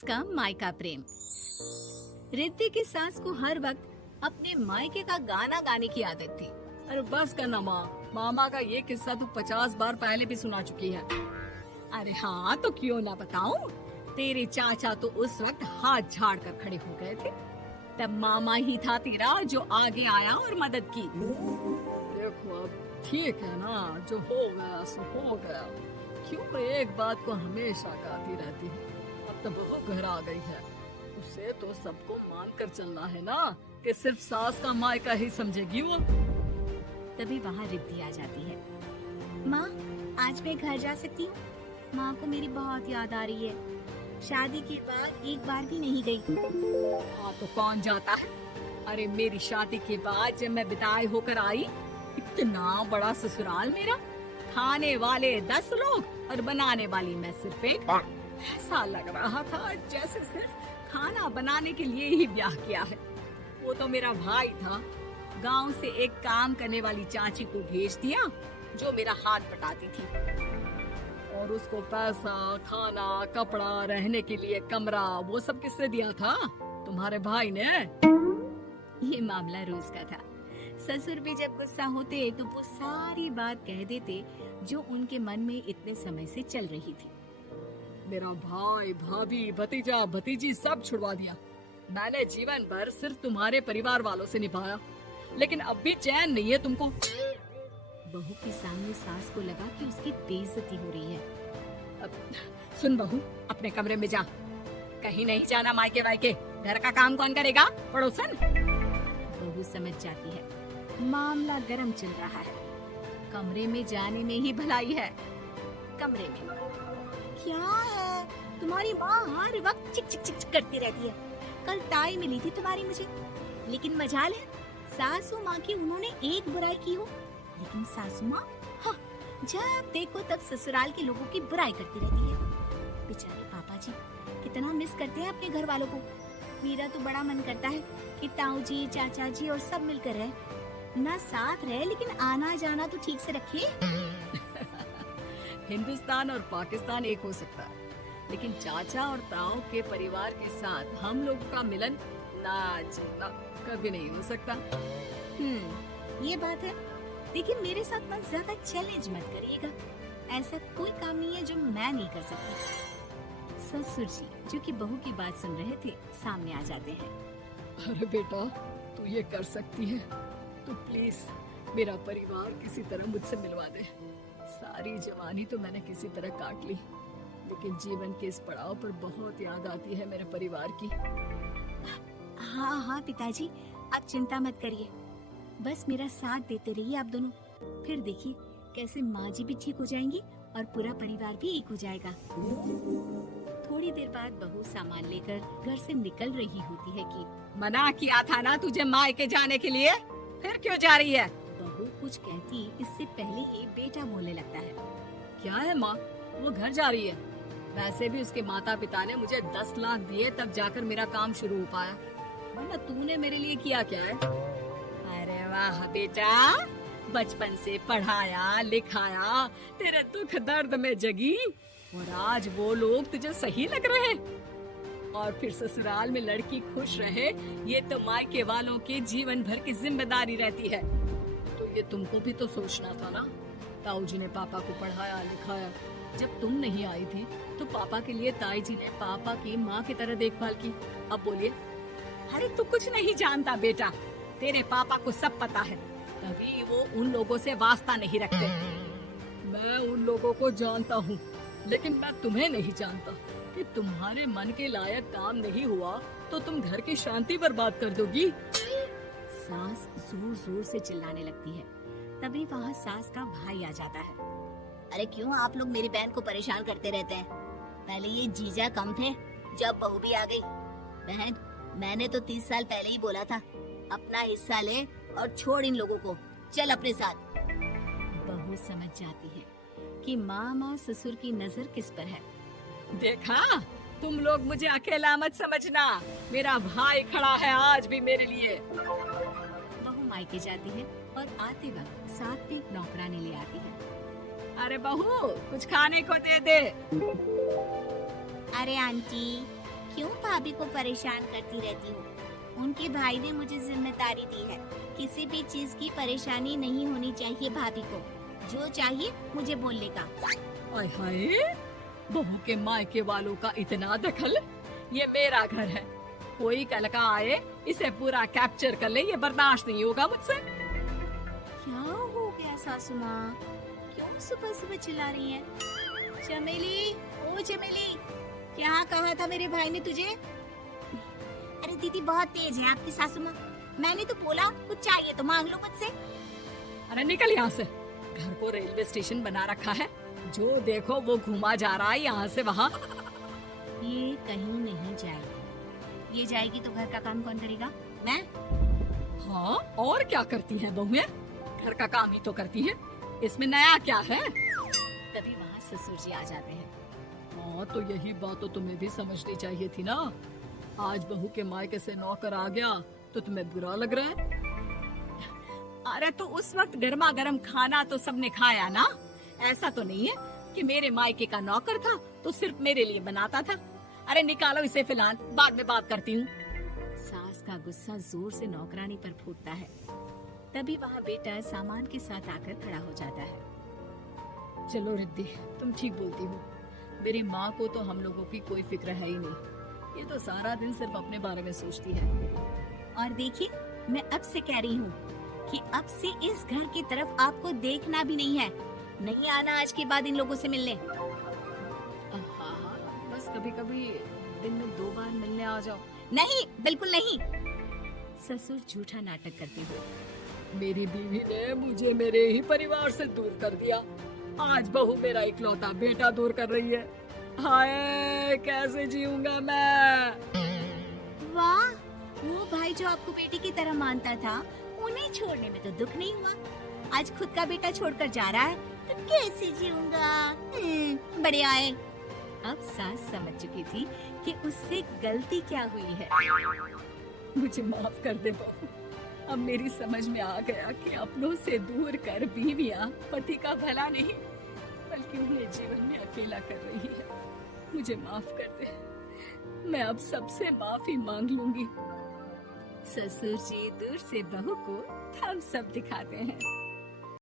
का मायका प्रेम। रिद्धि की सास को हर वक्त अपने मायके का गाना गाने की आदत थी। अरे बस करना माँ, मामा का ये किस्सा तू 50 बार पहले भी सुना चुकी है। अरे हाँ, तो क्यों ना बताऊं। तेरे चाचा तो उस वक्त हाथ झाड़ कर खड़े हो गए थे। तब मामा ही था तेरा जो आगे आया और मदद की। देखो अब ठीक है ना, जो हो गया सो हो गया। क्यों एक बात को हमेशा गाती रहती है। अब तो बहुत घर आ गई है, उसे तो सबको मान कर चलना है ना कि सिर्फ सास का मायका ही समझेगी वो। तभी वहाँ रिद्धि आ जाती है। माँ, आज मैं घर जा सकती हूँ? माँ को मेरी बहुत याद आ रही है। शादी के बाद एक बार भी नहीं गई। हाँ तो कौन जाता है। अरे मेरी शादी के बाद जब मैं विदाई होकर आई, इतना बड़ा ससुराल मेरा, खाने वाले 10 लोग और बनाने वाली मैं सिर्फ एक। ऐसा लग रहा था जैसे सिर्फ खाना बनाने के लिए ही ब्याह किया है। वो तो मेरा भाई था। गांव से एक काम करने वाली चाची को भेज दिया जो मेरा हाथ बटाती थी, और उसको पैसा, खाना, कपड़ा, रहने के लिए कमरा, वो सब किसने दिया था? तुम्हारे भाई ने। ये मामला रोज का था। ससुर भी जब गुस्सा होते तो वो सारी बात कह देते जो उनके मन में इतने समय से चल रही थी। मेरा भाई, भाभी, भतीजा, भतीजी सब छुड़वा दिया। मैंने जीवन भर सिर्फ तुम्हारे परिवार वालों से निभाया, लेकिन अब भी चैन नहीं है तुमको। बहू के सामने सास को लगा कि उसकी बेइज्जती हो रही है। अब सुन बहू, अपने कमरे में जा। कहीं नहीं जाना मायके वायके। घर का काम कौन करेगा? पड़ोसन। बहू समझ जाती है मामला गर्म चल रहा है। कमरे में जाने में ही भलाई है। कमरे में क्या है? तुम्हारी माँ हर वक्त चिक चिक चिक चिक करती रहती है। कल ताई मिली थी तुम्हारी मुझे, लेकिन मजाल है सासू माँ की उन्होंने एक बुराई की हो, लेकिन सासू माँ हाँ, जब देखो तब ससुराल के लोगों की बुराई करती रहती है। बेचारे पापा जी कितना मिस करते हैं अपने घर वालों को। मेरा तो बड़ा मन करता है कि ताऊ जी, चाचा जी और सब मिलकर रहे। ना साथ रहे लेकिन आना जाना तो ठीक से रखे। हिंदुस्तान और पाकिस्तान एक हो सकता है, लेकिन चाचा और ताऊ के परिवार के साथ हम लोगों का मिलन ना जीना कभी नहीं हो सकता। ये बात है। लेकिन मेरे साथ ना ज्यादा चैलेंज मत करिएगा। ऐसा कोई काम नहीं है जो मैं नहीं कर सकती। ससुर जी जो कि बहू की बात सुन रहे थे सामने आ जाते हैं। अरे बेटा, तू ये कर सकती है तो प्लीज मेरा परिवार किसी तरह मुझसे मिलवा दे। सारी जवानी तो मैंने किसी तरह काट ली, लेकिन जीवन के इस पड़ाव पर बहुत याद आती है मेरे परिवार की। हाँ हाँ पिताजी, आप चिंता मत करिए। बस मेरा साथ देते रहिए आप दोनों। फिर देखिए कैसे माँ जी भी ठीक हो जाएंगी और पूरा परिवार भी एक हो जाएगा। थोड़ी देर बाद बहू सामान लेकर घर से निकल रही होती है कि मना किया था ना तुझे मायके जाने के लिए, फिर क्यों जा रही है? बहू कुछ कहती इससे पहले ही बेटा बोलने लगता है। क्या है माँ, वो घर जा रही है। वैसे भी उसके माता पिता ने मुझे 10 लाख दिए तब जाकर मेरा काम शुरू हो पाया, वरना तूने मेरे लिए किया क्या है? अरे वाह बेटा, बचपन से पढ़ाया लिखाया, तेरे दुख दर्द में जगी, और आज वो लोग तुझे सही लग रहे? और फिर ससुराल में लड़की खुश रहे, ये तो मायके वालों के जीवन भर की जिम्मेदारी रहती है। तो ये तुमको भी तो सोचना था ना। ताऊ जी ने पापा को पढ़ाया लिखाया। जब तुम नहीं आई थी तो पापा के लिए ताई जी ने पापा की माँ की तरह देखभाल की। अब बोलिए। अरे तू कुछ नहीं जानता बेटा, तेरे पापा को सब पता है, तभी वो उन लोगों से वास्ता नहीं रखते। मैं उन लोगों को जानता हूँ, लेकिन मैं तुम्हें नहीं जानता कि तुम्हारे मन के लायक काम नहीं हुआ तो तुम घर की शांति बर्बाद कर दोगी। सास जोर जोर से चिल्लाने लगती है। तभी वहाँ सास का भाई आ जाता है। अरे क्यों आप लोग मेरी बहन को परेशान करते रहते हैं? पहले ये जीजा कम थे, जब बहू भी आ गई। बहन, मैंने तो 30 साल पहले ही बोला था, अपना हिस्सा ले और छोड़ इन लोगों को, चल अपने साथ। बहू समझ जाती है कि मामा ससुर की नजर किस पर है। देखा, तुम लोग मुझे अकेला मत समझना, मेरा भाई खड़ा है आज भी मेरे लिए। बहू मायके जाती है और आते वक्त साथ में एक नौकरानी ले आती है। अरे बहू, कुछ खाने को दे दे। अरे आंटी, क्यों भाभी को परेशान करती रहती हो? उनके भाई ने मुझे जिम्मेदारी दी है। किसी भी चीज की परेशानी नहीं होनी चाहिए भाभी को। जो चाहिए मुझे बोलने का। आय हाय, बहू के मायके वालों का इतना दखल। ये मेरा घर है, कोई कल का आए इसे पूरा कैप्चर कर ले, ये बर्दाश्त नहीं होगा मुझसे। क्या हो गया सासू माँ? क्यों सुबह सुबह चिल्ला रही है? चमेली, ओ चमेली, क्या कहा था मेरे भाई ने तुझे? अरे दीदी बहुत तेज है आपकी सासू माँ। मैंने तो बोला कुछ चाहिए तो मांग लो मुझसे। अरे निकल यहाँ से, घर को रेलवे स्टेशन बना रखा है, जो देखो वो घुमा जा रहा है यहाँ से वहाँ। ये कहीं नहीं जाएगी। ये जाएगी तो घर का काम कौन करेगा? मैं। हाँ, और क्या करती हैं बहुएं? घर का काम ही तो करती हैं, इसमें नया क्या है? तभी वहाँ ससुर जी आ जाते हैं। हाँ, तो यही बात तो तुम्हें भी समझनी चाहिए थी ना। आज बहू के मायके से नौकर आ गया तो तुम्हें बुरा लग रहा है? अरे तो उस वक्त गर्मा गर्म खाना तो सबने खाया ना। ऐसा तो नहीं है कि मेरे मायके का नौकर था तो सिर्फ मेरे लिए बनाता था। अरे निकालो इसे फिलहाल, बाद में बात करती हूँ। सास का गुस्सा जोर से नौकरानी पर फूटता है। तभी वहाँ बेटा सामान के साथ आकर खड़ा हो जाता है। चलो रिद्धि, तुम ठीक बोलती हो। मेरी माँ को तो हम लोगों की कोई फिक्र है ही नहीं, ये तो सारा दिन सिर्फ अपने बारे में सोचती है। और देखिए, मैं अब से कह रही हूँ कि अब से इस घर की तरफ आपको देखना भी नहीं है। नहीं आना आज के बाद इन लोगों से मिलने। हाँ, बस कभी कभी दिन में 2 बार मिलने आ जाओ। नहीं, बिल्कुल नहीं। ससुर झूठा नाटक करते हुए। मेरी बीवी ने मुझे मेरे ही परिवार से दूर कर दिया, आज बहू मेरा इकलौता बेटा दूर कर रही है। हाय, कैसे जीऊंगा मैं? वाह, वो भाई जो आपको बेटी की तरह मानता था, उन्हें छोड़ने में तो दुख नहीं हुआ। आज खुद का बेटा छोड़कर जा रहा है तो कैसे जीऊंगा? बढ़िया है। अब सास समझ चुकी थी कि उससे गलती क्या हुई है। मुझे माफ कर दे बहू। अब मेरी समझ में आ गया कि अपनों से दूर कर बीवियां पति का भला नहीं बल्कि उन्हें जीवन में अकेला कर रही है। मुझे माफ कर दे, मैं अब सबसे माफी मांग लूंगी। ससुर जी दूर से बहू को थम्स अप दिखाते हैं।